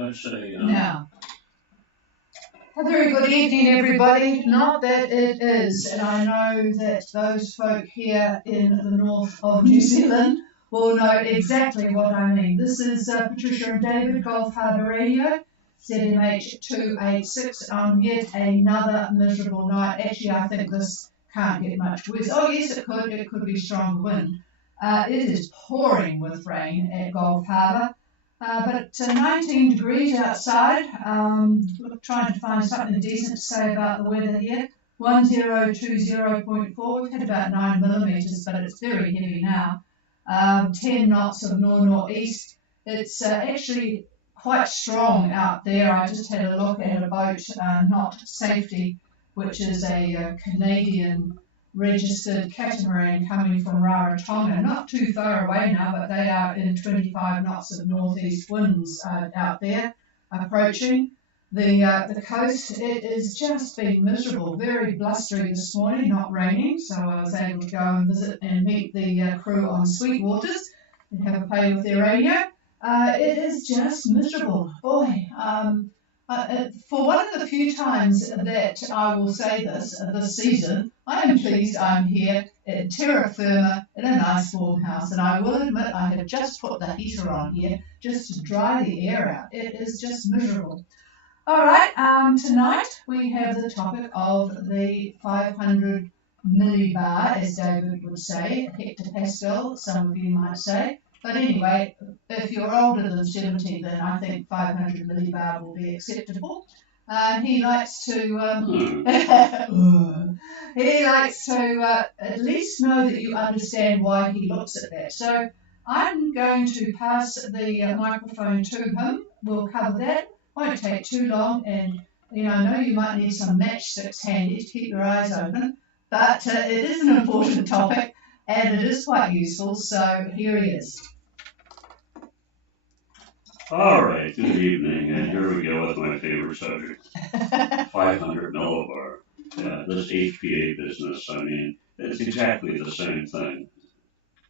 I'd say. Now, a very good evening, everybody. Not that it is, and I know that those folk here in the north of New Zealand will know exactly what I mean. This is Patricia and David, Gulf Harbour Radio, ZMH 286, on yet another miserable night. Actually, I think this can't get much worse. Oh, yes, it could. It could be strong wind. It is pouring with rain at Gulf Harbour. But 19 degrees outside. Trying to find something decent to say about the weather here. 1020.4. We've had about 9 millimetres, but it's very heavy now. 10 knots of north-northeast. It's actually quite strong out there. I just had a look at a boat, Not Safety, which is a Canadian registered catamaran coming from Rarotonga, not too far away now, but they are in 25 knots of northeast winds out there approaching the coast. It has just been miserable, very blustery this morning, not raining, so I was able to go and visit and meet the crew on Sweetwaters and have a play with their radio. It is just miserable. Boy, for one of the few times that I will say this season, I am pleased I'm here in terra firma in a nice warm house. And I will admit I have just put the heater on here just to dry the air out. It is just miserable. All right, tonight we have the topic of the 500 millibar, as David would say, hectopascal, some of you might say. But anyway, if you're older than 70, then I think 500 millibar will be acceptable. He likes to at least know that you understand why he looks at that. So I'm going to pass the microphone to him. We'll cover that. Won't take too long, and I know you might need some matchsticks handy to keep your eyes open, but it is an important topic and it is quite useful. So here he is. All right, good evening, and here we go with my favorite subject, 500 millibar. Yeah, this HPA business, I mean, it's exactly the same thing.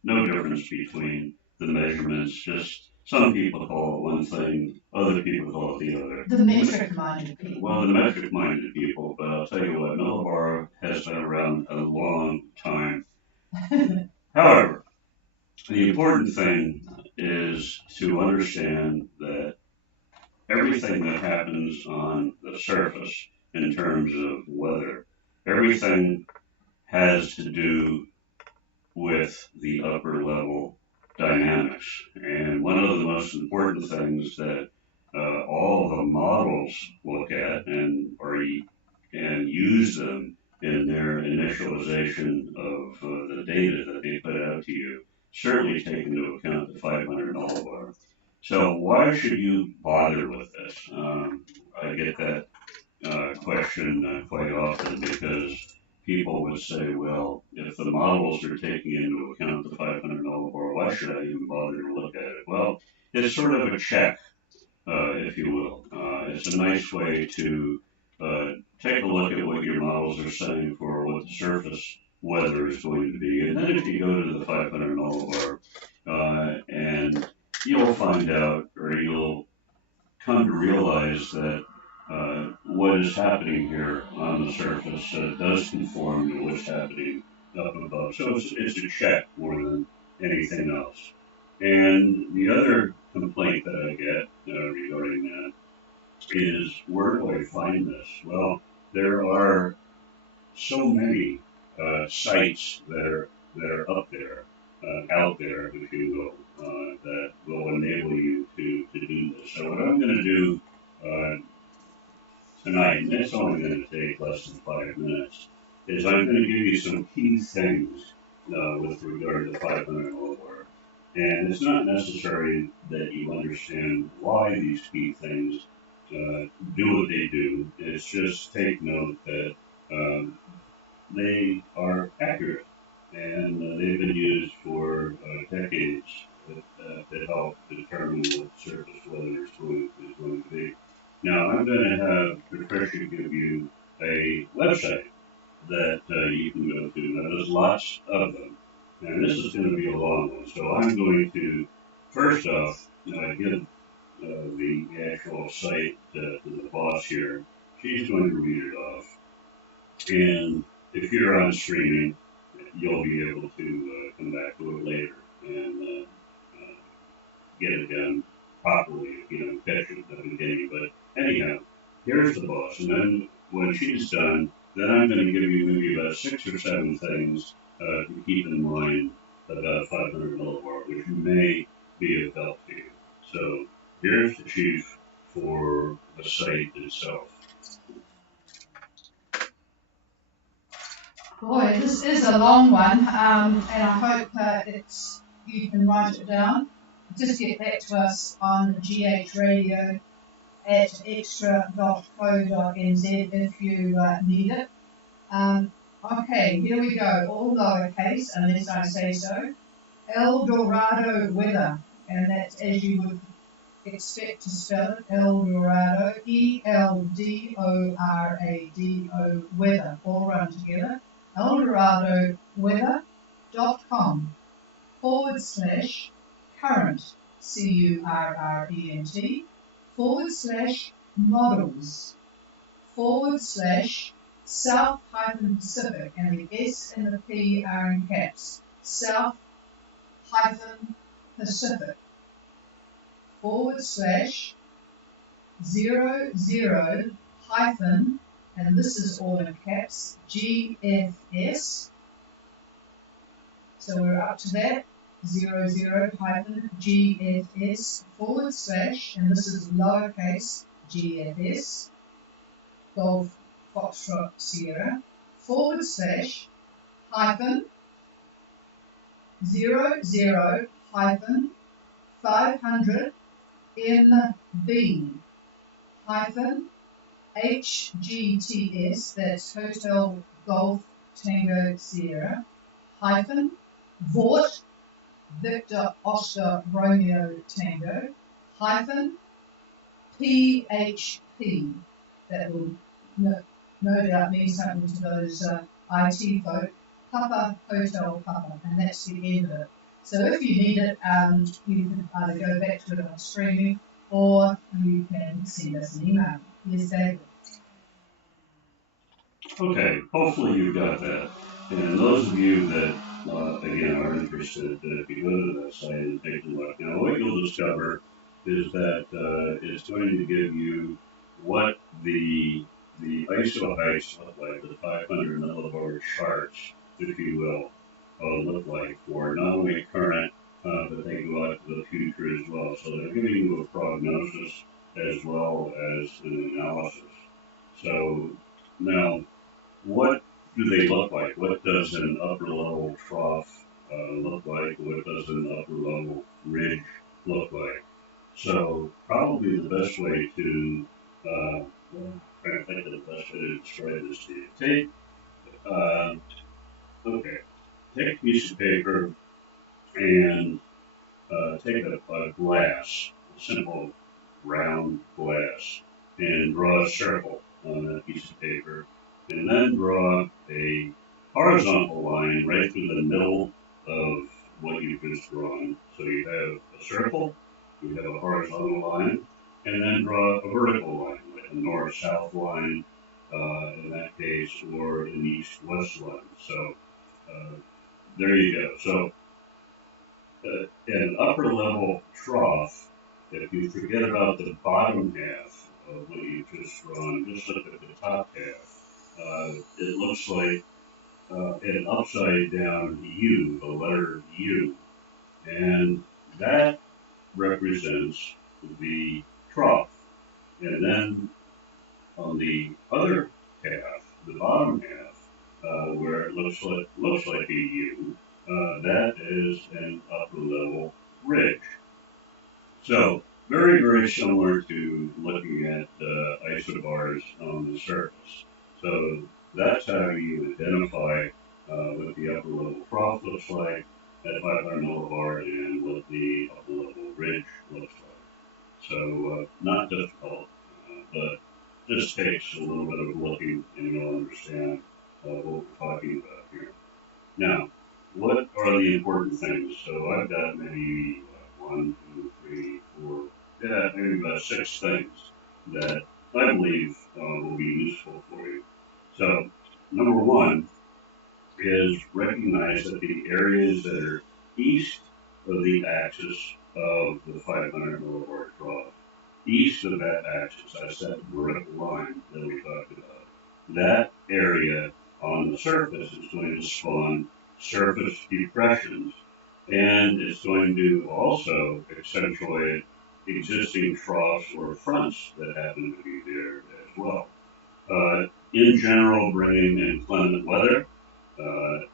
No difference between the measurements, just some people call it one thing, other people call it the other. The metric-minded people. Well, the metric-minded people, but I'll tell you what, millibar has been around a long time. However, the important thing is to understand that everything that happens on the surface in terms of weather, everything has to do with the upper level dynamics. And one of the most important things that all the models look at and use them in their initialization of the data that they put out to you, certainly take into account the 500 millibar. So why should you bother with this? I get that question quite often because people would say, well, if the models are taking into account the 500 millibar, why should I even bother to look at it? Well, it's sort of a check, if you will. It's a nice way to take a look at what your models are saying for what the surface weather is going to be. And then if you go to the 500 millibar, and you'll find out, or you'll come to realize that what is happening here on the surface does conform to what's happening up above. So it's a check more than anything else. And the other complaint that I get regarding that is, where do I find this? Well, there are so many sites that are up there, out there, if you will, that will enable you to do this. So what I'm going to do tonight, and it's only going to take less than 5 minutes, is I'm going to give you some key things with regard to the 500 millibar. And it's not necessary that you understand why these key things do what they do. It's just take note that they are accurate, and they've been used for decades to help determine what surface weather is going to be. Now, I'm going to have Patricia give you a website that you can go to. Now, there's lots of them, and this is going to be a long one, so I'm going to, first off, give the actual site to the boss here, she's going to read it off. And if you're on streaming, you'll be able to come back to it later and get it done properly if you don't catch it at the beginning. But anyhow, here's the boss. And then when she's done, then I'm going to give you maybe about 6 or 7 things to keep in mind about 500 millibar, which may be of help to you. So here's the chief for the site itself. Boy, this is a long one, and I hope you can write it down. Just get back to us on GH Radio at extra.co.nz if you need it. Okay, here we go. All lowercase, unless I say so. El Dorado weather, and that's as you would expect to spell it. El Dorado, ELDORADO weather, all run together. eldoradoweather.com/current, CURRENT/models/South-Pacific, and the S and the P are in caps. South-Pacific /00 hyphen, and this is all in caps, GFS. So we're up to that, 00 hyphen GFS / and this is lowercase GFS, Golf Foxtrot Sierra, / hyphen 00 hyphen 500 MB hyphen HGTS, that's Hotel Golf Tango Sierra, hyphen Vort Victor Oscar Romeo Tango, hyphen PHP. That will no doubt mean something to those IT folk. Papa Hotel Papa, and that's the end of it. So if you need it, you can either go back to it on streaming or you can send us an email. Yes, David. Okay, hopefully you got that. And those of you that, again, are interested, if you go to that site and take a look, now what you'll discover is that it's going to give you what the ISO heights look like, the 500 millibar charts, if you will, look like for not only current, but they go out to the future as well. So they're giving you a prognosis as well as an analysis. So now, what do they look like? What does an upper level trough look like? What does an upper level ridge look like? So probably the best way to, trying to think of the best way to describe this to you. Take a piece of paper and take a glass, a simple round glass, and draw a circle on that piece of paper, and then draw a horizontal line right through the middle of what you've just drawn. So you have a circle, you have a horizontal line, and then draw a vertical line, like a north-south line in that case, or an east-west line. So there you go. So an upper level trough, if you forget about the bottom half of what you just drawn, just look at the top half. It looks like an upside down U, the letter U, and that represents the trough. And then on the other half, the bottom half, where it looks like a U, that is an upper level ridge. So very, very similar to looking at isobars on the surface. So that's how you identify what the upper level trough looks like at 500 millibar and what the upper level ridge looks like. So not difficult, but just takes a little bit of looking and you'll understand what we're talking about here. Now, what are the important things? So I've got maybe 1, 2, 3, 4, maybe about 6 things that I believe will be useful for you. So, number one is recognize that the areas that are east of the axis of the 500 millibar trough, east of that axis, that's that vertical line that we talked about, that area on the surface is going to spawn surface depressions, and it's going to also accentuate existing troughs or fronts that happen to be there as well. In general, bringing inclement weather,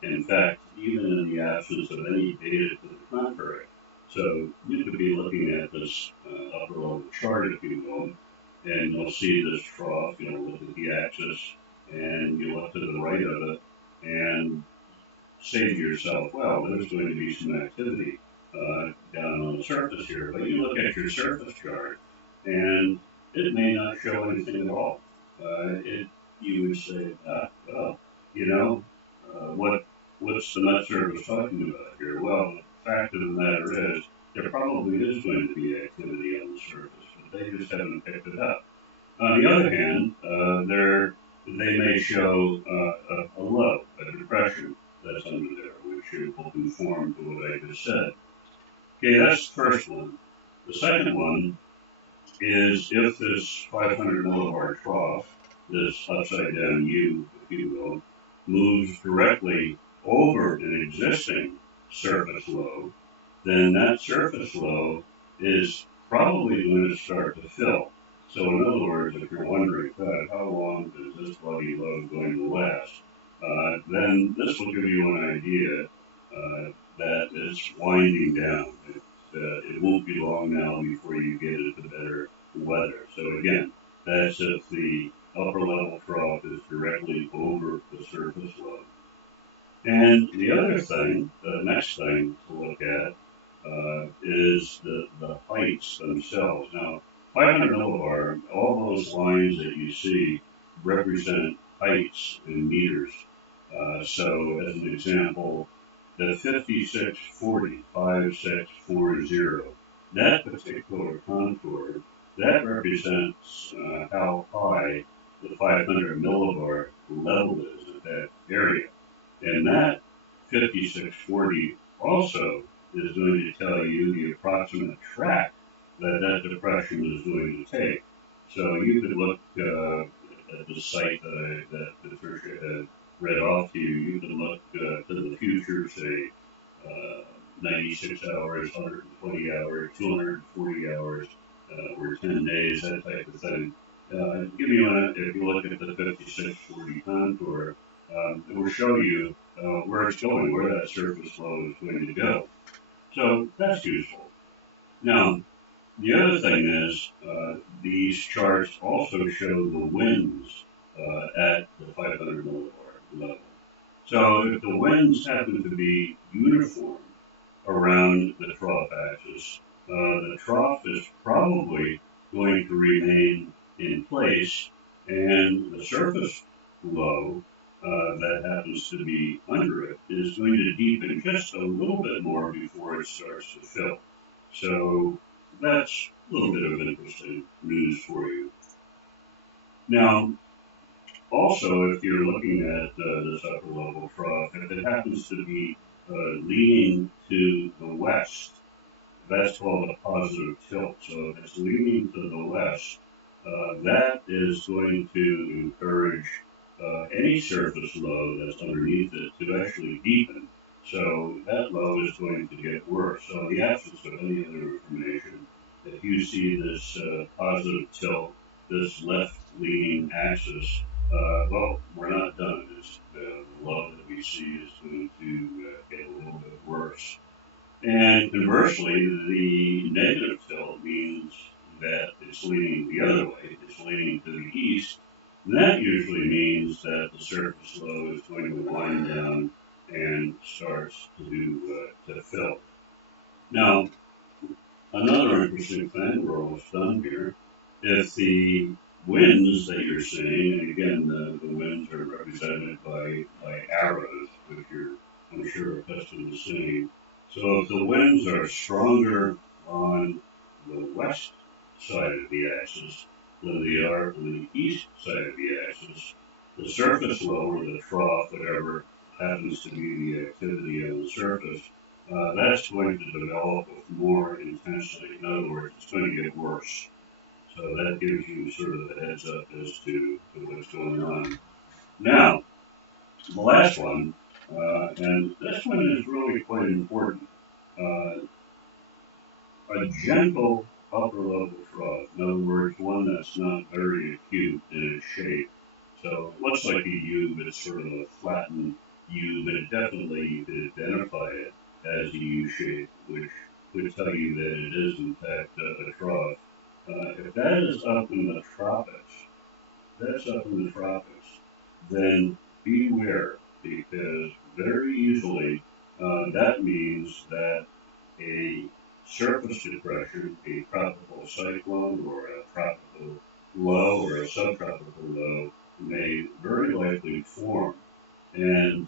in fact, even in the absence of any data to the contrary. So you could be looking at this upper level chart, if you will, and you'll see this trough, you'll look at the axis, and you look to the right of it, and say to yourself, well, there's going to be some activity down on the surface here. But you look at your surface chart, and it may not show anything at all. You would say, well, you know, what's the net surface talking about here? Well, the fact of the matter is, there probably is going to be activity on the surface, but they just haven't picked it up. On the other hand, they may show a low, a depression that's under there, which will conform to what I just said. Okay, that's the first one. The second one is if this 500 millibar trough, this upside down U, if you will, moves directly over an existing surface low, then that surface low is probably going to start to fill. So in other words, if you're wondering, God, how long is this bloody low going to last, then this will give you an idea that it's winding down. It won't be long now before you get into better weather. So again, that's if the upper level trough is directly over the surface low. And the other thing, the next thing to look at, is the heights themselves. Now, 500 millibar, all those lines that you see represent heights in meters. So, as an example, the 5640, that particular contour, that represents how high the 500 millibar level is at that area. And that 5640 also is going to tell you the approximate track that that depression is going to take. So you could look at the site that Patricia had read off to you. You could look to the future, say 96 hours, 120 hours, 240 hours, or 10 days, that type of thing. If you look at the 5640 contour, it will show you where it's going, where that surface low is going to go. So that's useful. Now, the other thing is these charts also show the winds at the 500 millibar level. So if the winds happen to be uniform around the trough axis, the trough is probably going to remain in place, and the surface low that happens to be under it is going to deepen just a little bit more before it starts to fill. So that's a little bit of interesting news for you. Now, also, if you're looking at this upper level trough, if it happens to be leaning to the west, that's called a positive tilt. So if it's leaning to the west, that is going to encourage any surface low that's underneath it to actually deepen. So that low is going to get worse. So in the absence of any other information, if you see this positive tilt, this left-leaning axis, well, we're not done. The low that we see is going to get a little bit worse. And conversely, the negative tilt means that it's leaning the other way. It's leaning to the east. And that usually means that the surface low is going to wind down and starts to fill. Now, another interesting thing, we're almost done here, if the winds that you're seeing, and again, the winds are represented by arrows, which you're, I'm sure, accustomed to seeing. So if the winds are stronger on the west side of the axis than they are on the east side of the axis. The surface low, or the trough, whatever happens to be the activity on the surface, that's going to develop with more intensity. In other words, it's going to get worse. So that gives you sort of a heads up as to what's going on. Now, the last one, and this one is really quite important. Uh, a gentle upper level trough. In other words, one that's not very acute in its shape. So it looks like a U, but it's sort of a flattened U, but it definitely you could identify it as a U shape, which would tell you that it is in fact a trough. If that is up in the tropics, that's up in the tropics, then beware because very easily that means that a surface depression, a tropical cyclone or a tropical low or a subtropical low may very likely form. And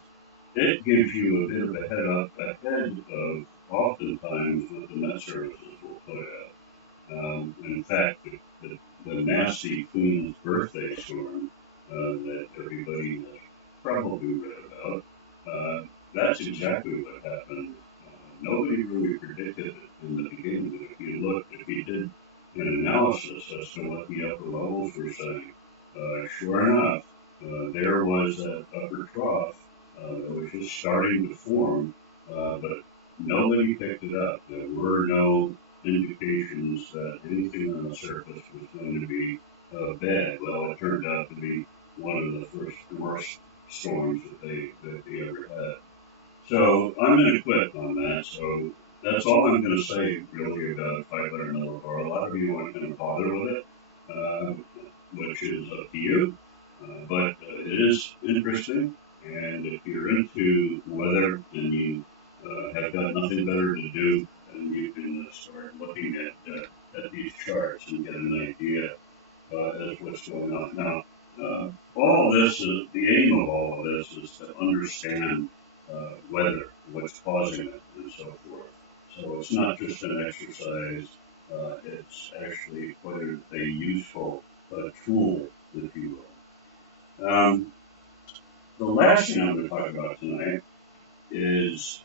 it gives you a bit of a head up ahead of oftentimes what the Met services will put out. In fact, the nasty Queen's birthday storm that everybody has probably read about, that's exactly what happened. Nobody really predicted it in the beginning, but if you did an analysis as to what the upper levels were saying, sure enough, there was that upper trough that was just starting to form, but nobody picked it up. There were no indications that anything on the surface was going to be bad. Well, it turned out to be one of the first worst storms that they ever had. So I'm going to quit on that. So that's all I'm going to say really about 500 millibar. A lot of you aren't going to bother with it, uh, which is up to you. But it is interesting. And if you're into weather and you have got nothing better to do, then you can start looking at these charts and get an idea as to what's going on. Now, all of this is the aim of all of this is to understand weather, what's causing it, and so forth. So it's not just an exercise; it's actually quite a useful tool, if you will. The last thing I'm going to talk about tonight is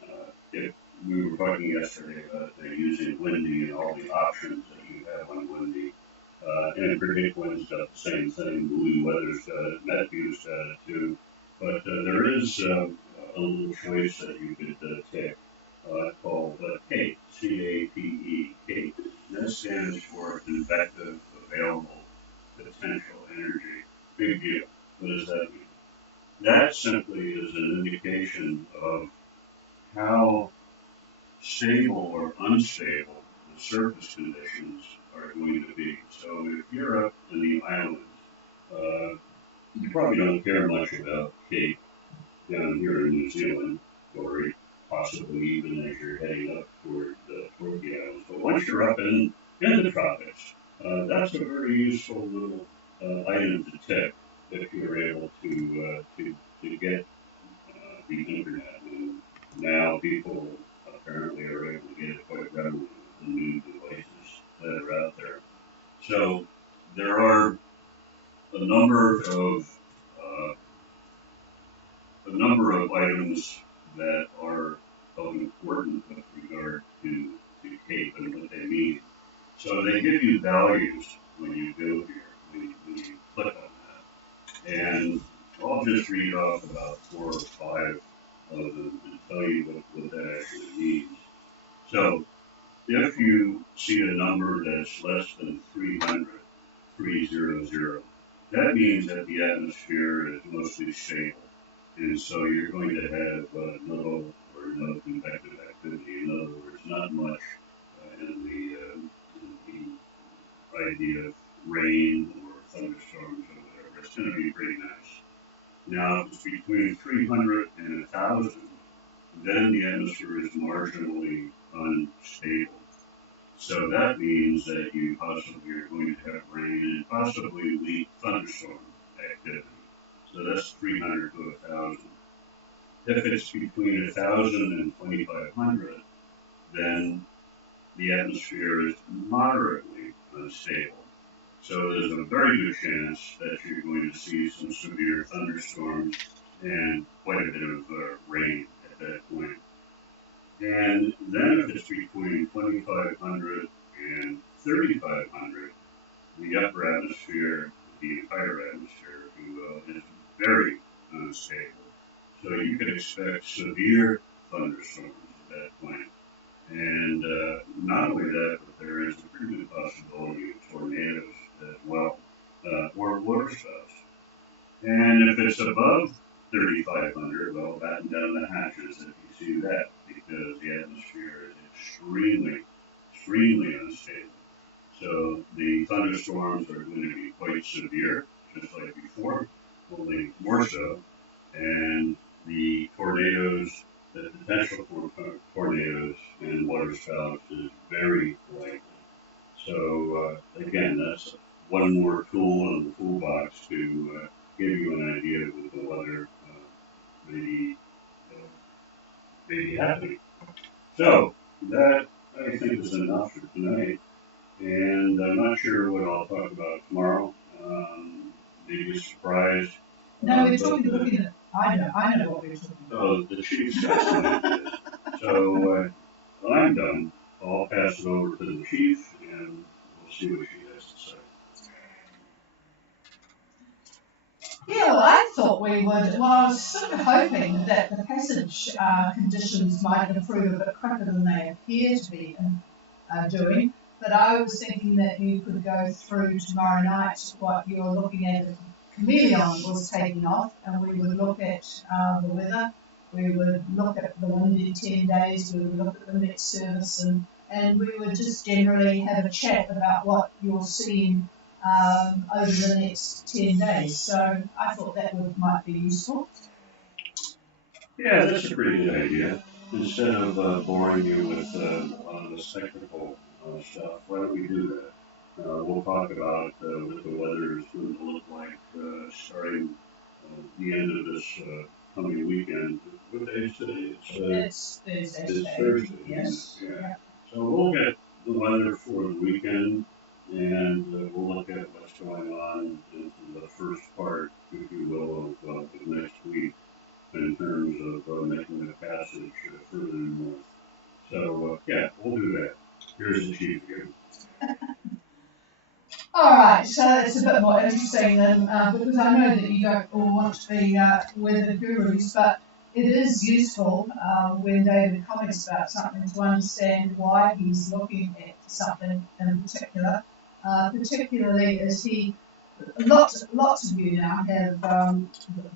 if we were talking yesterday about using Windy and all the options that you have on Windy. And predict winds got the same thing. Blue weather's got it. Matthew's got it too. But there is a little choice that you could take called CAPE, C-A-P-E, CAPE. That stands for Convective Available Potential Energy. Big deal. What does that mean? That simply is an indication of how stable or unstable the surface conditions are going to be. So if you're up in the islands, uh, you probably don't care much about Cape down here in New Zealand, or possibly even as you're heading up toward the islands. But once you're up in the tropics, that's a very useful little item to tip if you're able to get the internet. And now people apparently are able to get it quite readily with the new devices that are out there. So there are a number of uh, items that are of importance with regard to CAPE and what they mean. So they give you values when you go here, when you click on that. And I'll just read off about 4 or 5 of them and tell you what that actually means. So if you see a number that's less than 300, 300, that means that the atmosphere is mostly stable. And so you're going to have little or no convective activity. In other words, not much in the idea of rain or thunderstorms or whatever. It's going to be pretty nice. Now, if it's between 300 and 1,000, then the atmosphere is marginally unstable. So that means that you possibly are going to have rain and possibly weak thunderstorm activity. So that's 300 to 1,000. If it's between 1,000 and 2,500, then the atmosphere is moderately unstable. So there's a very good chance that you're going to see some severe thunderstorms and quite a bit of rain at that point. And then if it's between 2,500 and 3,500, the upper atmosphere, the entire atmosphere, if you will, is very unstable. So you can expect severe thunderstorms at that point. And not only that, but there is a pretty good possibility of tornadoes as well, or water spouts. And if it's above 3,500, well, batten down the hatches if you see that, because the atmosphere is extremely unstable. So the thunderstorms are going to be quite severe, just like before, only more so. And the tornadoes, the potential for tornadoes and water spouts is very likely. So again, that's one more tool in the toolbox to give you an idea of what the weather may, uh, may be happening. So that I think is enough for tonight. And I'm not sure what I'll talk about tomorrow. Maybe a surprise. No, we're looking at. I know what we're talking about. Oh, the chief's got something. So I'm done. I'll pass it over to the chief, and we'll see what she has to say. Yeah, well, I thought we would. Well, I was sort of hoping that the passage conditions might improve a bit quicker than they appear to be doing. But I was thinking that you could go through tomorrow night what you're looking at. If Chameleon was taking off, and we would look at the weather. We would look at the wind in 10 days. We would look at the next service, and we would just generally have a chat about what you're seeing over the next 10 days. So I thought that might be useful. Yeah, that's a pretty good idea. Instead of boring you with a lot of this technical stuff, why don't we do that? We'll talk about what the weather is going to look like starting the end of this coming weekend. What day is today? It's Thursday. It's Thursday. Yes. Yeah. So we'll get the weather for the weekend, and we'll look at what's going on in the first part, if you will, of the next week in terms of making the passage further north. So, yeah, we'll do that. Here's the chief again. All right, so it's a bit more interesting than because I know that you don't all want to be weather gurus, but it is useful when David comments about something to understand why he's looking at something in particular. Particularly as lots of you now have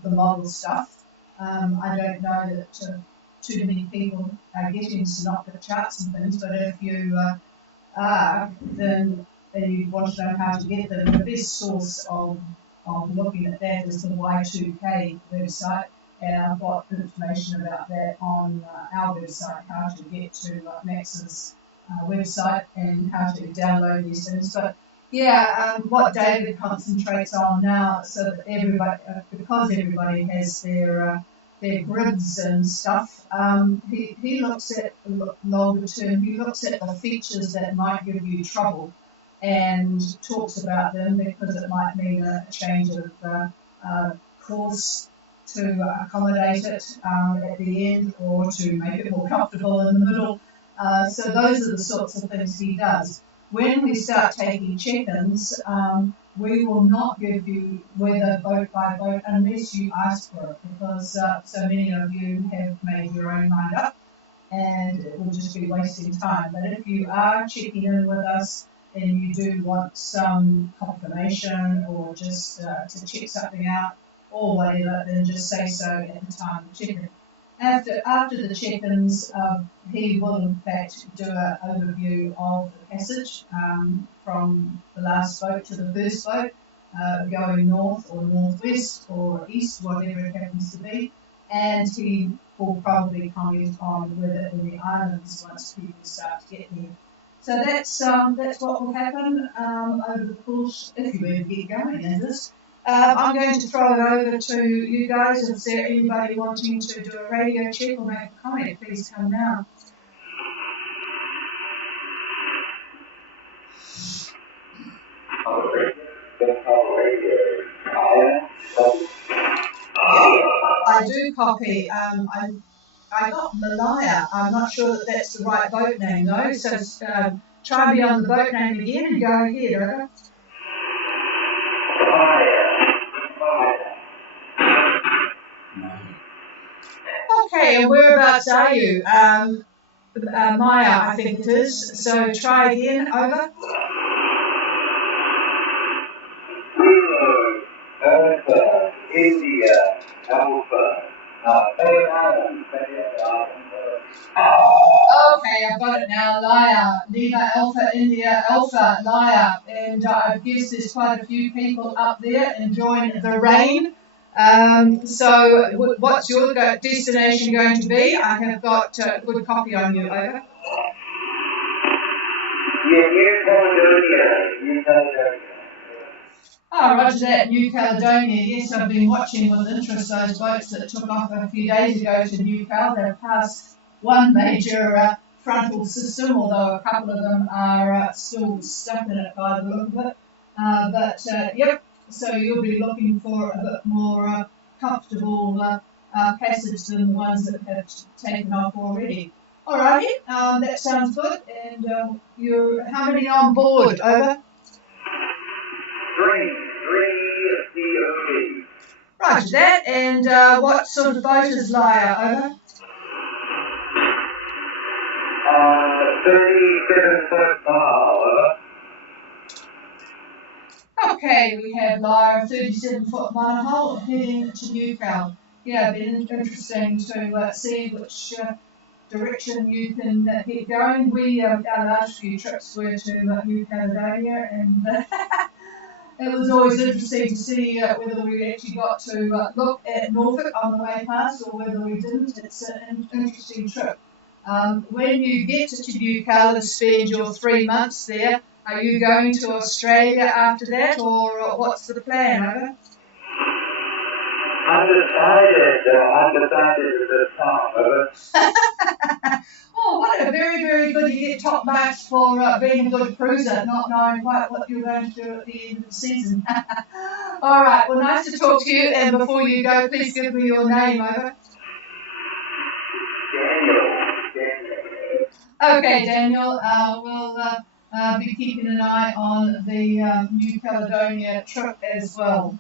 the model stuff. I don't know that too many people are getting synoptic charts and things, but if you are, then you want to know how to get them. The best source of looking at that is the Y2K website, and I've got information about that on our website, how to get to Max's website and how to download these things. But yeah, what David concentrates on now, so that everybody, because everybody has their grids and stuff, he looks at longer term. He looks at the features that might give you trouble and talks about them because it might mean a change of course to accommodate it at the end or to make it more comfortable in the middle. So those are the sorts of things he does. When we start taking check-ins, we will not give you weather boat by boat unless you ask for it, because so many of you have made your own mind up and it will just be wasting time. But if you are checking in with us and you do want some confirmation or just to check something out or whatever, then just say so at the time of check-in. After the check-ins, he will in fact do an overview of the passage from the last boat to the first boat, going north or northwest or east, whatever it happens to be, and he will probably comment on whether in the islands once people start to get there. So that's what will happen over the course, if you ever get going in this. I'm going to throw it over to you guys. If there anybody wanting to do a radio check or make a comment, please come now. I do copy. I got Malaya. I'm not sure that that's the right boat name though. So try me on the boat name again and go ahead. Over. Okay, and whereabouts are you? Maya, I think it is. So try again. Over. Alpha, India, Alpha, Okay, I've got it now. Liar. Lima Alpha India Alpha Liar. And I guess there's quite a few people up there enjoying the rain. So what's your destination going to be? I have got good copy on you. Over. New Caledonia. Oh, roger that, New Caledonia. Yes, I've been watching with interest those boats that took off a few days ago to New Cal. They've passed one major frontal system, although a couple of them are still stuck in it by the look of it. Yep, so you'll be looking for a bit more comfortable passage than the ones that have taken off already. Alrighty, that sounds good. And you're how many on board? Over. Three COD. Roger that. And what sort of boat is Liar? Over. 37-foot tall. Okay, we have Liar 37-foot monohull heading to Newcastle. Yeah, it'd be interesting to see which direction you can get going. We our last few trips were to New Caledonia, and it was always interesting to see whether we actually got to look at Norfolk on the way past or whether we didn't. It's an interesting trip. When you get to Newcastle and spend your 3 months there, are you going to Australia after that, or what's the plan? Over? Undecided at this time. Oh, what a very good, you get top marks for being a good cruiser, not knowing quite what you're going to do at the end of the season. All right, well, nice to talk to you, and before you go, please give me your name. Over. Okay, Daniel, we'll be keeping an eye on the New Caledonia trip as well.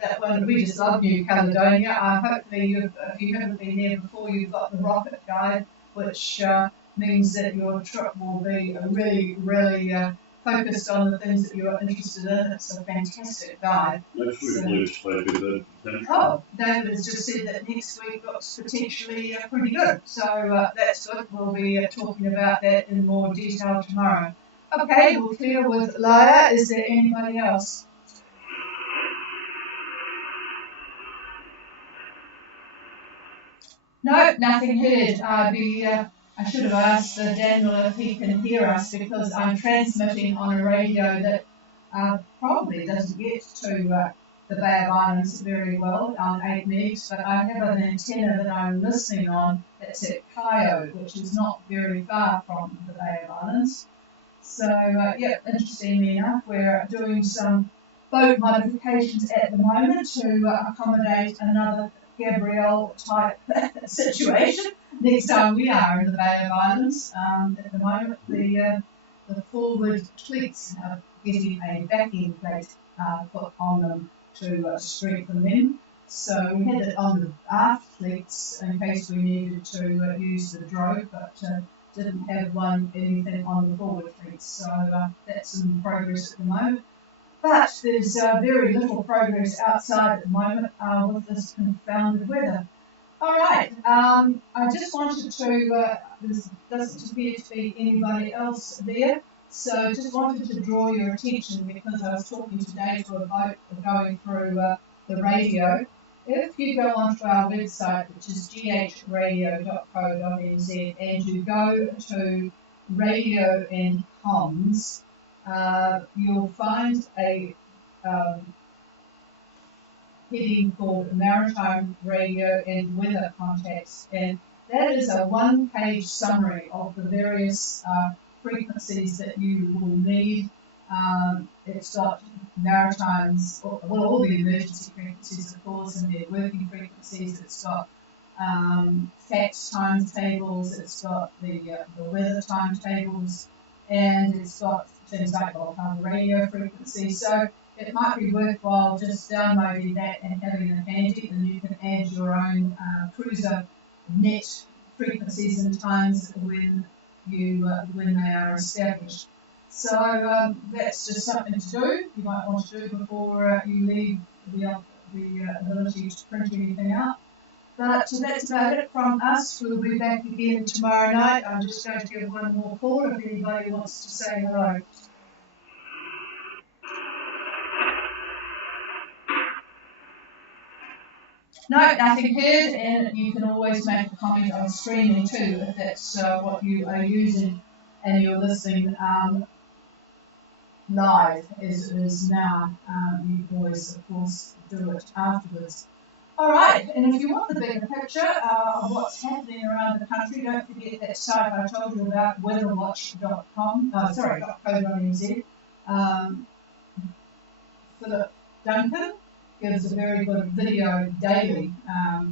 That one, we just love New Caledonia. Hopefully, if you haven't been there before, you've got the rocket guide, which means that your trip will be really focused on the things that you're interested in. It's a fantastic guide. Next week looks quite good. Oh, David has just said that next week looks potentially pretty good. So that's good. We'll be talking about that in more detail tomorrow. Okay, we're clear with Liar. Is there anybody else? No, nothing heard. I should have asked Daniel if he can hear us, because I'm transmitting on a radio that probably doesn't get to the Bay of Islands very well on 8 megs, but I have an antenna that I'm listening on that's at Kyo, which is not very far from the Bay of Islands. So, yeah, interestingly enough, we're doing some boat modifications at the moment to accommodate another Gabrielle type situation next time we are in the Bay of Islands. At the moment, the forward cleats are getting a backing plate put on them to strengthen them. So we had it on the aft cleats in case we needed to use the drogue, but didn't have anything on the forward cleats. So that's in progress at the moment. But there's very little progress outside at the moment with this confounded weather. All right, I just wanted to, there doesn't appear to be anybody else there, so just wanted to draw your attention because I was talking today to a boat going through the radio. If you go onto our website, which is ghradio.co.nz, and you go to radio and comms, you'll find a heading called Maritime Radio and Weather Contacts, and that is a one-page summary of the various frequencies that you will need. It's got maritimes, all the emergency frequencies, of course, and their working frequencies. It's got fact timetables, it's got the weather timetables, and it's got things like Harbour radio frequency. So it might be worthwhile just downloading that and having it handy, and you can add your own cruiser net frequencies and times when when they are established. So that's just something to do. You might want to do before you leave the ability to print anything out. But that's about it from us. We'll be back again tomorrow night. I'm just going to give one more call if anybody wants to say hello. No, nothing heard, and you can always make a comment on streaming too if that's what you are using and you're listening live as it is now. You can always, of course, do it afterwards. All right, and if you want the bigger picture of what's happening around the country, don't forget that site I told you about, weatherwatch.com, .co.nz. Philip Duncan gives a very good video daily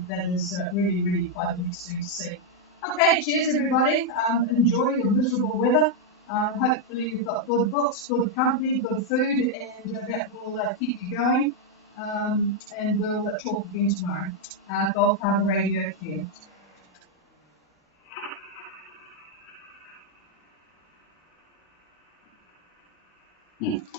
that is really, really quite interesting to see. Okay, cheers everybody. Enjoy your miserable weather. Hopefully you've got good books, good company, good food, and that will keep you going. And we'll talk again tomorrow. Gold Harbour Radio here.